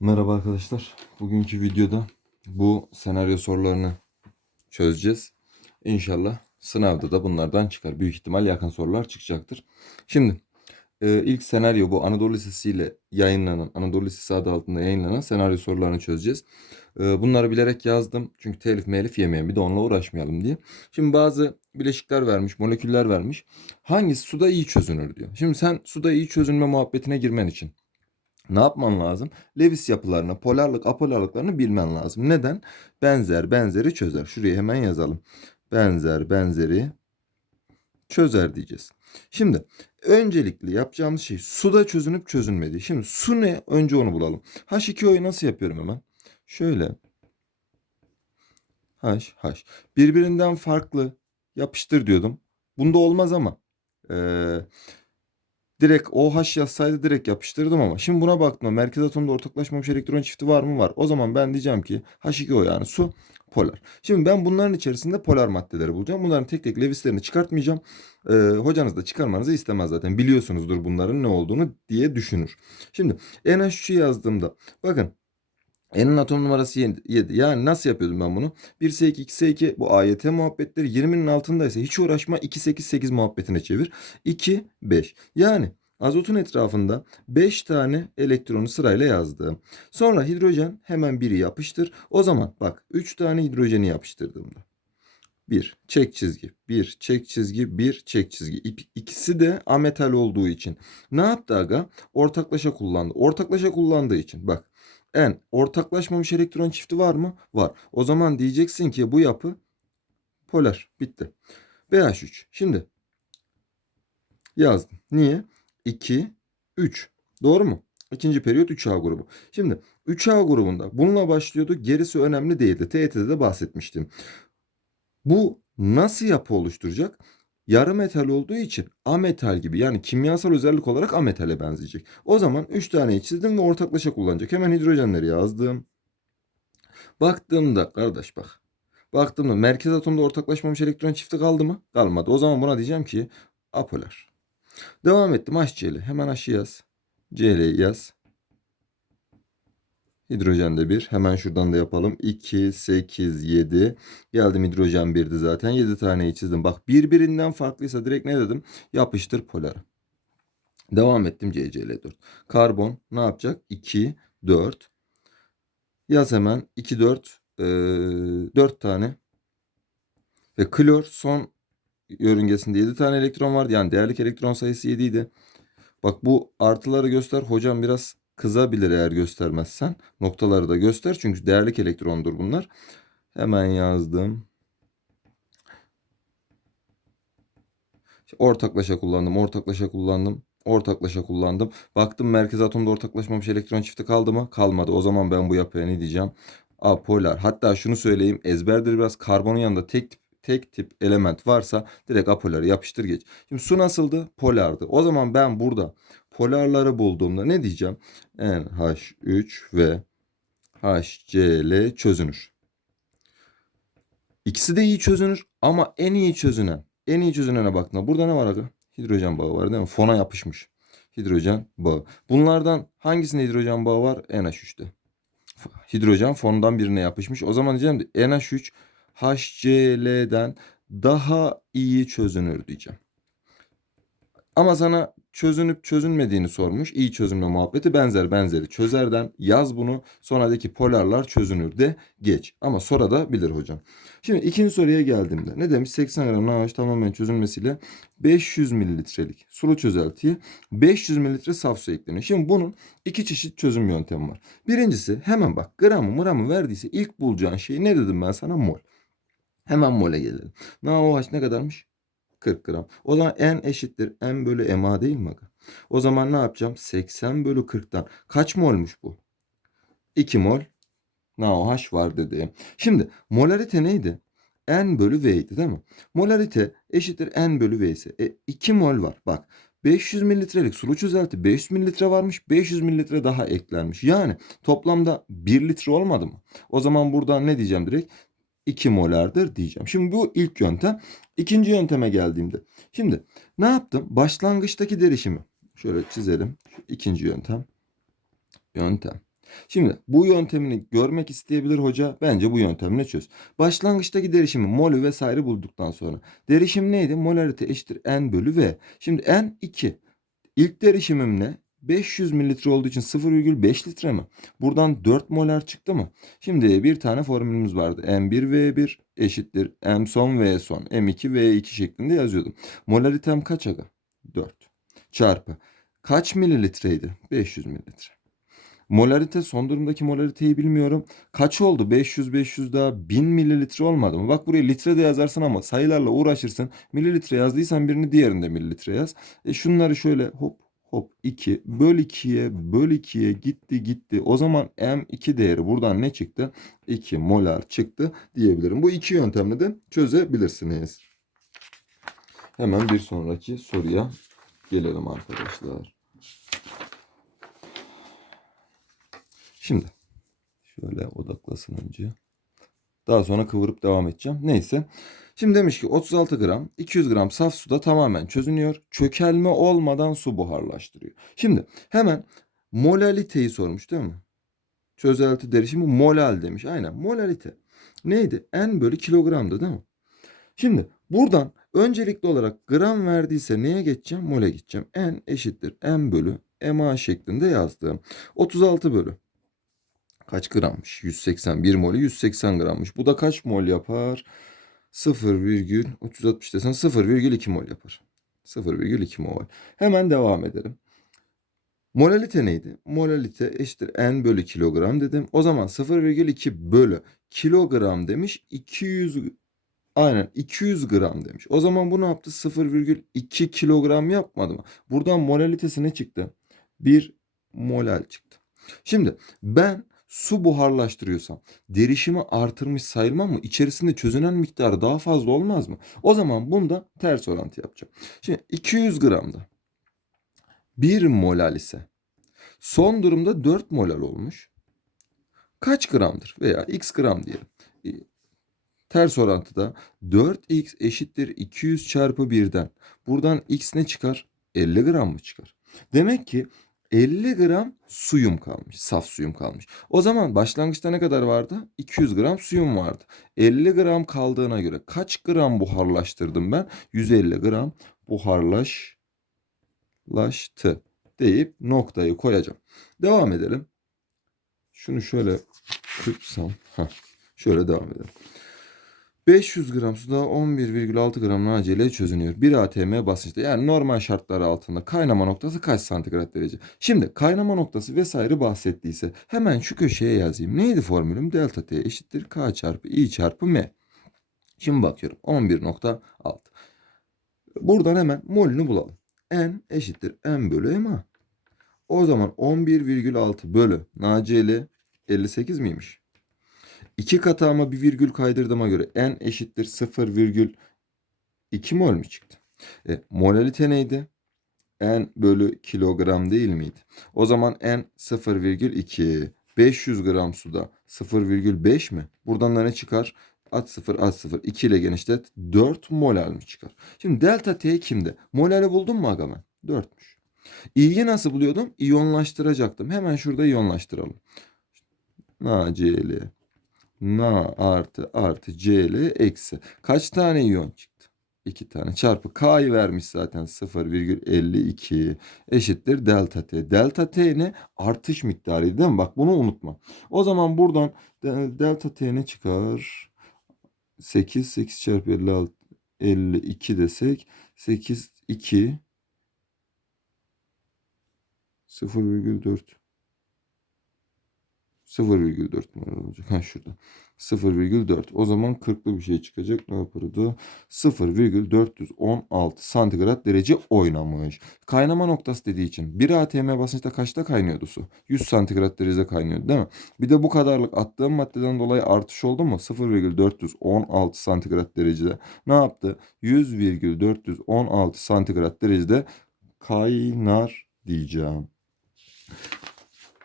Merhaba arkadaşlar. Bugünkü videoda bu senaryo sorularını çözeceğiz. İnşallah sınavda da bunlardan çıkar. Büyük ihtimal yakın sorular çıkacaktır. Şimdi e, ilk senaryo bu Anadolu Lisesi ile yayınlanan, Anadolu Lisesi adı altında yayınlanan senaryo sorularını çözeceğiz. E, bunları bilerek yazdım. Çünkü telif melif yemeyen bir de onunla uğraşmayalım diye. Şimdi bazı bileşikler vermiş, moleküller vermiş. Hangisi suda iyi çözünür diyor. Şimdi sen suda iyi çözünme muhabbetine girmen için ne yapman lazım? Lewis yapılarını, polarlık, apolarlıklarını bilmen lazım. Neden? Benzer benzeri çözer. Şuraya hemen yazalım. Benzer benzeri çözer diyeceğiz. Şimdi öncelikli yapacağımız şey suda çözünüp çözünmediği. Şimdi su ne? Önce onu bulalım. H2O'yu nasıl yapıyorum hemen? Şöyle. H, H. Birbirinden farklı yapıştır diyordum. Bunda olmaz ama. Ee, direkt OH yazsaydı direkt yapıştırdım ama şimdi buna baktım. Merkez atomda ortaklaşmamış elektron çifti var mı? Var. O zaman ben diyeceğim ki H2O yani su polar. Şimdi ben bunların içerisinde polar maddeleri bulacağım. Bunların tek tek Lewis'lerini çıkartmayacağım. Ee, hocanız da çıkarmanızı istemez zaten. Biliyorsunuzdur bunların ne olduğunu diye düşünür. Şimdi NH3'ü yazdığımda bakın N'in atom numarası 7. Yani nasıl yapıyordum ben bunu? 1S2, 2S2 bu AYT muhabbetleri 20'nin altındaysa hiç uğraşma 2, 8, 8 muhabbetine çevir. 2, 5. Yani azotun etrafında 5 tane elektronu sırayla yazdım. Sonra hidrojen hemen biri yapıştır. O zaman bak 3 tane hidrojeni yapıştırdığımda. 1 çek çizgi, 1 çek çizgi, 1 çek çizgi. İkisi de ametal olduğu için. Ne yaptı aga? Ortaklaşa kullandı. Ortaklaşa kullandığı için bak N ortaklaşmamış elektron çifti var mı? Var. O zaman diyeceksin ki bu yapı polar. Bitti. BH3. Şimdi yazdım. Niye? 2, 3. Doğru mu? İkinci periyot 3A grubu. Şimdi 3A grubunda bununla başlıyordu. Gerisi önemli değildi. TET'de de bahsetmiştim. Bu nasıl yapı oluşturacak? Yarı metal olduğu için ametal gibi yani kimyasal özellik olarak ametale benzeyecek. O zaman 3 tane çizdim ve ortaklaşa kullanacak. Hemen hidrojenleri yazdım. Baktığımda kardeş bak. Baktığımda merkez atomda ortaklaşmamış elektron çifti kaldı mı? Kalmadı. O zaman buna diyeceğim ki apolar. Devam ettim HCl. Hemen H'ı yaz. Cl'yi yaz. Hidrojen de 1. Hemen şuradan da yapalım. 2, 8, 7. Geldim hidrojen 1'di zaten. 7 taneyi çizdim. Bak birbirinden farklıysa direkt ne dedim? Yapıştır polara. Devam ettim CCl4. Karbon ne yapacak? 2, 4. Yaz hemen 2, 4. 4 tane. Ve klor son yörüngesinde 7 tane elektron vardı. Yani değerlik elektron sayısı 7 idi. Bak bu artıları göster. Hocam biraz kızabilir eğer göstermezsen. Noktaları da göster çünkü değerlik elektrondur bunlar. Hemen yazdım. Ortaklaşa kullandım, ortaklaşa kullandım, ortaklaşa kullandım. Baktım merkez atomda ortaklaşmamış elektron çifti kaldı mı? Kalmadı. O zaman ben bu yapıya ne diyeceğim? Apolar. Hatta şunu söyleyeyim ezberdir biraz karbonun yanında tek tip, tek tip element varsa direkt apoları yapıştır geç. Şimdi su nasıldı? Polardı. O zaman ben burada polarları bulduğumda ne diyeceğim? NH3 ve HCl çözünür. İkisi de iyi çözünür ama en iyi çözünen, en iyi çözünene baktığında burada ne var aga? Hidrojen bağı var değil mi? Fona yapışmış. Hidrojen bağı. Bunlardan hangisinde hidrojen bağı var? NH3'te. Hidrojen fondan birine yapışmış. O zaman diyeceğim ki NH3 HCl'den daha iyi çözünür diyeceğim. Ama sana çözünüp çözünmediğini sormuş. İyi çözünme muhabbeti benzer benzeri çözerden yaz bunu. Sonradaki polarlar çözünür de geç. Ama sonra da bilir hocam. Şimdi ikinci soruya geldiğimde ne demiş? 80 gram NaOH tamamen çözülmesiyle 500 mililitrelik sulu çözeltiye 500 mililitre saf su ekleniyor. Şimdi bunun iki çeşit çözüm yöntemi var. Birincisi hemen bak gramı mıramı verdiyse ilk bulacağın şey ne dedim ben sana? Mol. Hemen mole gelelim. NaOH ne kadarmış? 40 gram. O zaman n eşittir n bölü ma değil mi? O zaman ne yapacağım? 80 bölü 40'tan. Kaç molmuş bu? 2 mol NaOH var dedi. Şimdi molarite neydi? N bölü V'ydi değil mi? Molarite eşittir N bölü V ise. E, 2 mol var. Bak 500 mililitrelik sulu çözelti 500 mililitre varmış. 500 mililitre daha eklenmiş. Yani toplamda 1 litre olmadı mı? O zaman buradan ne diyeceğim direkt? 2 molardır diyeceğim. Şimdi bu ilk yöntem. İkinci yönteme geldiğimde. Şimdi ne yaptım? Başlangıçtaki derişimi. Şöyle çizelim. Şu ikinci yöntem. Yöntem. Şimdi bu yöntemini görmek isteyebilir hoca. Bence bu yöntemle çöz. Başlangıçtaki derişimi molü vesaire bulduktan sonra. Derişim neydi? Molarite eşittir n bölü v. Şimdi n 2. İlk derişimim ne? 500 mililitre olduğu için 0,5 litre mi? Buradan 4 molar çıktı mı? Şimdi bir tane formülümüz vardı. M1V1 eşittir M son V son. M2 V2 şeklinde yazıyordum. Molaritem kaç aga? 4. Çarpı. Kaç mililitreydi? 500 mililitre. Molarite son durumdaki molariteyi bilmiyorum. Kaç oldu? 500 500 daha 1000 mililitre olmadı mı? Bak buraya litre de yazarsın ama sayılarla uğraşırsın. Mililitre yazdıysan birini diğerinde mililitre yaz. E şunları şöyle hop hop 2 böl 2'ye böl 2'ye gitti gitti. O zaman M2 değeri buradan ne çıktı? 2 molar çıktı diyebilirim. Bu iki yöntemle de çözebilirsiniz. Hemen bir sonraki soruya gelelim arkadaşlar. Şimdi şöyle odaklasın önce. Daha sonra kıvırıp devam edeceğim. Neyse. Şimdi demiş ki 36 gram 200 gram saf suda tamamen çözünüyor. Çökelme olmadan su buharlaştırıyor. Şimdi hemen molaliteyi sormuş değil mi? Çözelti derişimi molal demiş. Aynen molalite. Neydi? N bölü kilogramdı değil mi? Şimdi buradan öncelikli olarak gram verdiyse neye geçeceğim? Mole gideceğim. N eşittir M bölü MA şeklinde yazdığım. 36 bölü Kaç grammış? 181 molü 180 grammış. Bu da kaç mol yapar? 0,360 desen 0,2 mol yapar. 0,2 mol. Hemen devam edelim. Molalite neydi? Molalite eşittir n bölü kilogram dedim. O zaman 0,2 bölü kilogram demiş. 200 aynen 200 gram demiş. O zaman bu ne yaptı? 0,2 kilogram yapmadı mı? Buradan molalitesi ne çıktı? 1 molal çıktı. Şimdi ben su buharlaştırıyorsam derişimi artırmış sayılmam mı? İçerisinde çözünen miktarı daha fazla olmaz mı? O zaman bunda ters orantı yapacağım. Şimdi 200 gramda 1 molal ise son durumda 4 molal olmuş. Kaç gramdır? Veya x gram diyelim. Ters orantıda 4x eşittir 200 çarpı 1'den. Buradan x ne çıkar? 50 gram mı çıkar? Demek ki 50 gram suyum kalmış. Saf suyum kalmış. O zaman başlangıçta ne kadar vardı? 200 gram suyum vardı. 50 gram kaldığına göre kaç gram buharlaştırdım ben? 150 gram buharlaştı deyip noktayı koyacağım. Devam edelim. Şunu şöyle kırpsam. Heh, şöyle devam edelim. 500 gram suda 11,6 gram NaCl ile çözünüyor. 1 atm basınçta yani normal şartlar altında kaynama noktası kaç santigrat derece? Şimdi kaynama noktası vesaire bahsettiyse hemen şu köşeye yazayım. Neydi formülüm? Delta T eşittir K çarpı I çarpı M. Şimdi bakıyorum 11.6. Buradan hemen molünü bulalım. N eşittir M bölü MA. O zaman 11,6 bölü NaCl 58 miymiş? İki katı ama bir virgül kaydırdığıma göre n eşittir 0,2 mol mü çıktı? E, molalite neydi? n bölü kilogram değil miydi? O zaman n 0,2. 500 gram suda 0,5 mi? Buradan da ne çıkar? At 0 at 0. 2 ile genişlet. 4 molal mi çıkar? Şimdi delta T kimde? Molali buldum mu aga ben? 4'müş. İ'yi nasıl buluyordum? İyonlaştıracaktım. Hemen şurada iyonlaştıralım. NaCl Na artı artı Cl eksi. Kaç tane iyon çıktı? 2 tane. Çarpı K'yı vermiş zaten 0,52 eşittir delta T. Delta T ne? Artış miktarıydı değil mi? Bak bunu unutma. O zaman buradan delta T ne çıkar? 8, 8 çarpı 56, 52 desek 8, 2 0,4 0,4 numara olacak. Ha şurada. 0,4. O zaman 40'lı bir şey çıkacak. Ne yapardı? 0,416 santigrat derece oynamış. Kaynama noktası dediği için 1 atm basınçta kaçta kaynıyordu su? 100 santigrat derecede kaynıyordu değil mi? Bir de bu kadarlık attığım maddeden dolayı artış oldu mu? 0,416 santigrat derecede. Ne yaptı? 100,416 santigrat derecede kaynar diyeceğim.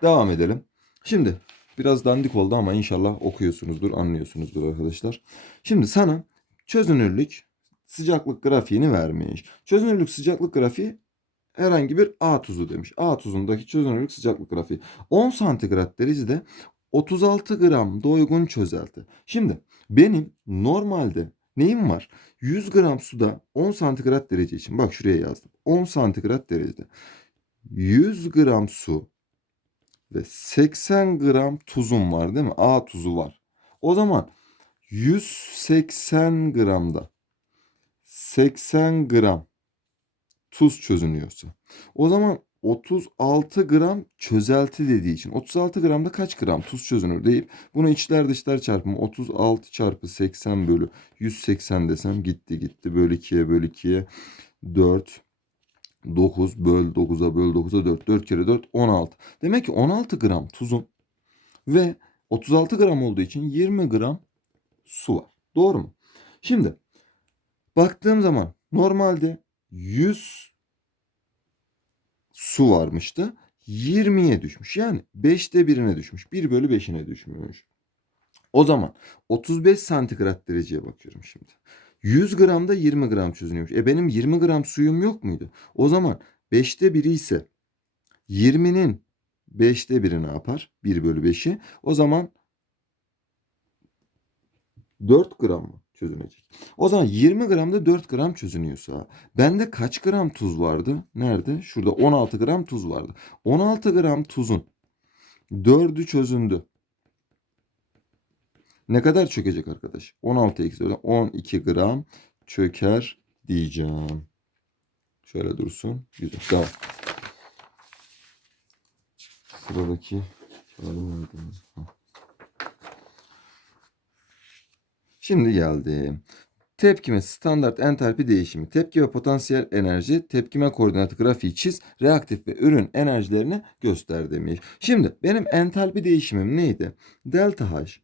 Devam edelim. Şimdi biraz dandik oldu ama inşallah okuyorsunuzdur, anlıyorsunuzdur arkadaşlar. Şimdi sana çözünürlük sıcaklık grafiğini vermiş. Çözünürlük sıcaklık grafiği herhangi bir A tuzu demiş. A tuzundaki çözünürlük sıcaklık grafiği. 10 santigrat derecede 36 gram doygun çözelti. Şimdi benim normalde neyim var? 100 gram suda 10 santigrat derece için. Bak şuraya yazdım. 10 santigrat derecede. 100 gram su ve 80 gram tuzum var değil mi? A tuzu var. O zaman 180 gramda 80 gram tuz çözünüyorsa o zaman 36 gram çözelti dediği için 36 gramda kaç gram tuz çözünür deyip bunu içler dışlar çarpımı 36 çarpı 80 bölü 180 desem gitti gitti bölü 2'ye bölü 2'ye 4 9 böl 9'a böl 9'a 4 4 kere 4 16. Demek ki 16 gram tuzum ve 36 gram olduğu için 20 gram su var. Doğru mu? Şimdi baktığım zaman normalde 100 su varmıştı. 20'ye düşmüş. Yani 5'te birine düşmüş. 1 bölü 5'ine düşmüş. O zaman 35 santigrat dereceye bakıyorum şimdi. 100 gramda 20 gram çözünüyormuş. E benim 20 gram suyum yok muydu? O zaman 5'te biri ise 20'nin 5'te biri ne yapar? 1 bölü 5'i. O zaman 4 gram mı çözünecek? O zaman 20 gramda 4 gram çözünüyorsa bende kaç gram tuz vardı? Nerede? Şurada 16 gram tuz vardı. 16 gram tuzun 4'ü çözündü. Ne kadar çökecek arkadaş? 16 eksi 4'den 12 gram çöker diyeceğim. Şöyle dursun. Güzel. Devam. Sıradaki. Şimdi geldi. Tepkime standart entalpi değişimi, tepki ve potansiyel enerji, tepkime koordinatı grafiği çiz, reaktif ve ürün enerjilerini göster demiş. Şimdi benim entalpi değişimim neydi? Delta H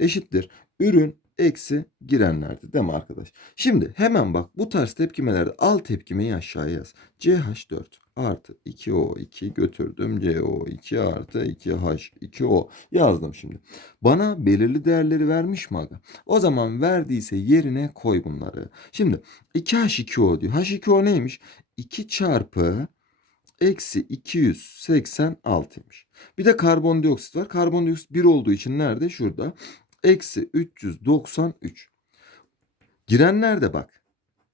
eşittir ürün eksi girenlerdi değil mi arkadaş? Şimdi hemen bak bu tarz tepkimelerde al tepkimeyi aşağıya yaz. CH4 artı 2O2 götürdüm. CO2 artı 2H2O yazdım şimdi. Bana belirli değerleri vermiş mi aga? O zaman verdiyse yerine koy bunları. Şimdi 2H2O diyor. H2O neymiş? 2 çarpı eksi 286'ymış. Bir de karbondioksit var. Karbondioksit 1 olduğu için nerede? Şurada. Eksi 393. Girenler de bak.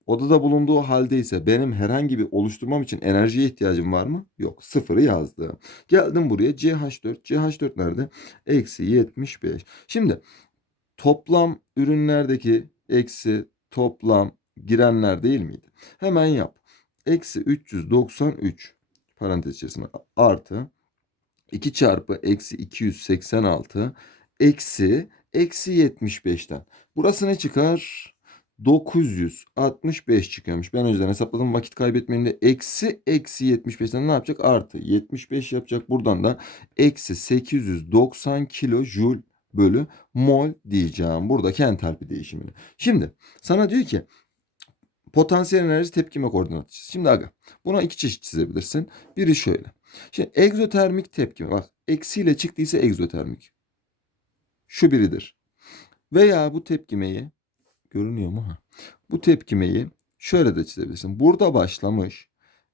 Odada bulunduğu haldeyse benim herhangi bir oluşturmam için enerjiye ihtiyacım var mı? Yok. Sıfırı yazdım. Geldim buraya CH4. CH4 nerede? Eksi 75. Şimdi toplam ürünlerdeki eksi toplam girenler değil miydi? Hemen yap. Eksi 393 parantez içerisinde artı 2 çarpı eksi 286 eksi eksi 75'ten. Burası ne çıkar? 965 çıkıyormuş. Ben önceden hesapladım vakit kaybetmeyin de eksi eksi 75'ten ne yapacak? Artı 75 yapacak. Buradan da eksi 890 kilojoule bölü mol diyeceğim. Buradaki entalpi değişimini. Şimdi sana diyor ki potansiyel enerji tepkime koordinatı. Şimdi aga buna iki çeşit çizebilirsin. Biri şöyle. Şimdi egzotermik tepkime bak eksiyle çıktıysa egzotermik. Şu biridir. Veya bu tepkimeyi görünüyor mu? Ha. Bu tepkimeyi şöyle de çizebilirsin. Burada başlamış.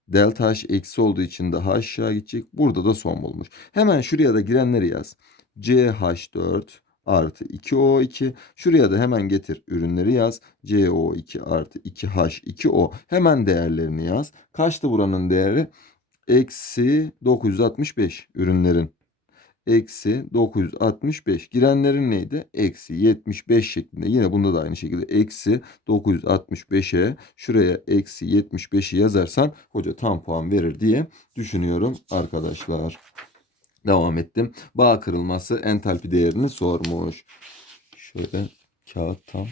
Delta H eksi olduğu için daha aşağı gidecek. Burada da son bulmuş. Hemen şuraya da girenleri yaz. CH4 artı 2O2. Şuraya da hemen getir ürünleri yaz. CO2 artı 2H2O. Hemen değerlerini yaz. Kaçtı buranın değeri? Eksi 965 ürünlerin. Eksi 965. Girenlerin neydi? Eksi 75 şeklinde. Yine bunda da aynı şekilde eksi 965'e şuraya eksi 75'i yazarsan hoca tam puan verir diye düşünüyorum arkadaşlar. Devam ettim. Bağ kırılması entalpi değerini sormuş. Şöyle kağıt tam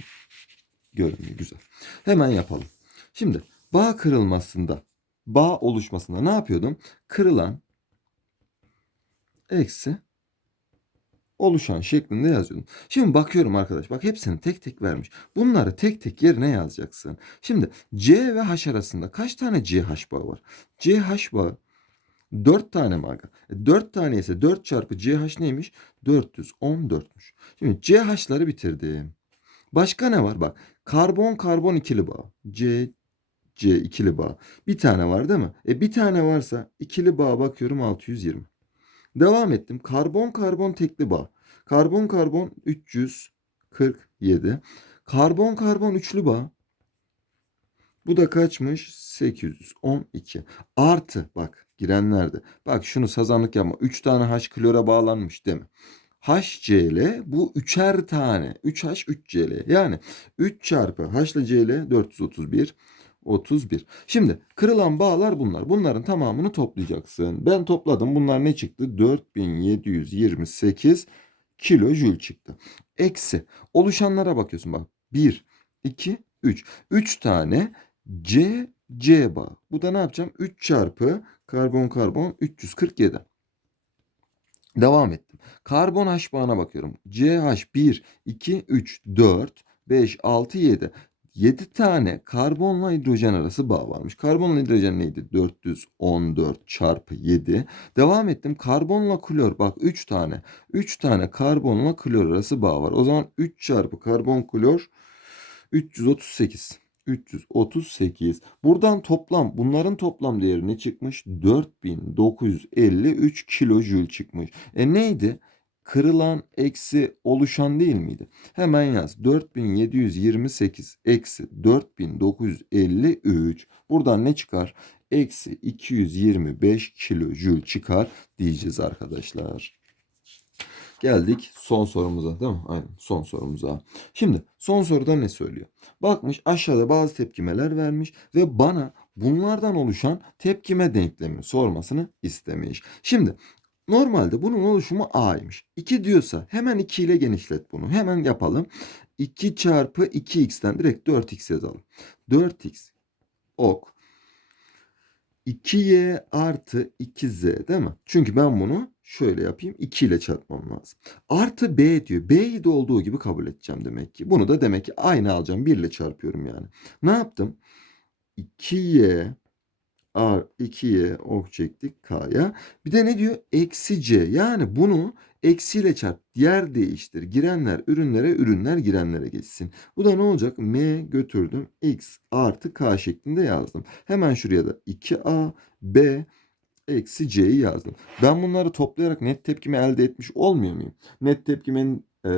görünüyor. Güzel. Hemen yapalım. Şimdi bağ kırılmasında, bağ oluşmasında ne yapıyordum? Kırılan eksi oluşan şeklinde yazıyordum. Şimdi bakıyorum arkadaş. Bak hepsini tek tek vermiş. Bunları tek tek yerine yazacaksın. Şimdi C ve H arasında kaç tane CH bağı var? CH bağı 4 tane mi aga? E 4 tane ise 4 çarpı CH neymiş? 414'müş. Şimdi CH'ları bitirdim. Başka ne var? Bak karbon karbon ikili bağ. C, C ikili bağ. Bir tane var değil mi? E bir tane varsa ikili bağ bakıyorum 620. Devam ettim. Karbon karbon tekli bağ. Karbon karbon 347. Karbon karbon üçlü bağ. Bu da kaçmış? 812. Artı bak girenlerde. Bak şunu sazanlık yapma. 3 tane H klora bağlanmış değil mi? HCl bu üçer tane. 3H 3Cl. Yani 3 çarpı H Cl 431. 31. Şimdi kırılan bağlar bunlar. Bunların tamamını toplayacaksın. Ben topladım. Bunlar ne çıktı? 4728 kilojül çıktı. Eksi. Oluşanlara bakıyorsun bak. 1, 2, 3. 3 tane C, C bağı. Bu da ne yapacağım? 3 çarpı karbon karbon 347. Devam ettim. Karbon H bağına bakıyorum. CH 1, 2, 3, 4, 5, 6, 7. 7 tane karbonla hidrojen arası bağ varmış. Karbonla hidrojen neydi? 414 çarpı 7. Devam ettim. Karbonla klor. Bak 3 tane. 3 tane karbonla klor arası bağ var. O zaman 3 çarpı karbon klor 338. 338. Buradan toplam bunların toplam değeri ne çıkmış? 4953 kilojül çıkmış. E neydi? Kırılan eksi oluşan değil miydi? Hemen yaz. 4728 eksi 4953. Buradan ne çıkar? Eksi 225 kilojül çıkar diyeceğiz arkadaşlar. Geldik son sorumuza değil mi? Aynen son sorumuza. Şimdi son soruda ne söylüyor? Bakmış aşağıda bazı tepkimeler vermiş ve bana bunlardan oluşan tepkime denklemi sormasını istemiş. Şimdi normalde bunun oluşumu A'ymış. 2 diyorsa hemen 2 ile genişlet bunu. Hemen yapalım. 2 çarpı 2x'ten direkt 4x yazalım. 4x ok 2y artı 2z değil mi? Çünkü ben bunu şöyle yapayım 2 ile çarpmam lazım. Artı b diyor. B'yi de olduğu gibi kabul edeceğim demek ki. Bunu da demek ki aynı alacağım. 1 ile çarpıyorum yani. Ne yaptım? 2y r 2y ok çektik k'ya. Bir de ne diyor? Eksi c. Yani bunu eksiyle çarp. Diğer değiştir. Girenler ürünlere, ürünler girenlere geçsin. Bu da ne olacak? M götürdüm. X artı K şeklinde yazdım. Hemen şuraya da 2A, B, eksi C'yi yazdım. Ben bunları toplayarak net tepkimi elde etmiş olmuyor muyum? Net tepkimin e,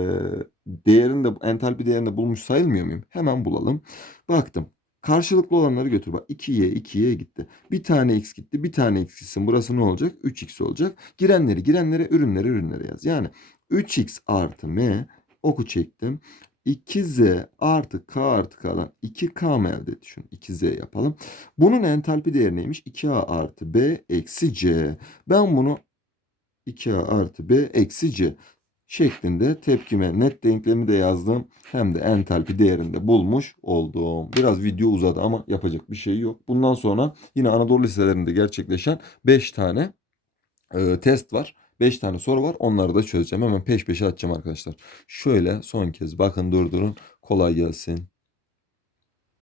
değerini de, entalpi değerini de bulmuş sayılmıyor muyum? Hemen bulalım. Baktım. Karşılıklı olanları götür. Bak 2y 2y gitti. Bir tane x gitti. Bir tane x gitsin. Burası ne olacak? 3x olacak. Girenleri girenlere ürünleri ürünlere yaz. Yani 3x artı m oku çektim. 2z artı k artı k'dan 2k mı elde etti? Şunu 2z yapalım. Bunun entalpi değeri neymiş? 2a artı b eksi c. Ben bunu 2a artı b eksi c şeklinde tepkime net denklemi de yazdım. Hem de entalpi değerini de bulmuş oldum. Biraz video uzadı ama yapacak bir şey yok. Bundan sonra yine Anadolu liselerinde gerçekleşen 5 tane e, test var. 5 tane soru var. Onları da çözeceğim. Hemen peş peşe atacağım arkadaşlar. Şöyle son kez bakın durdurun. Kolay gelsin.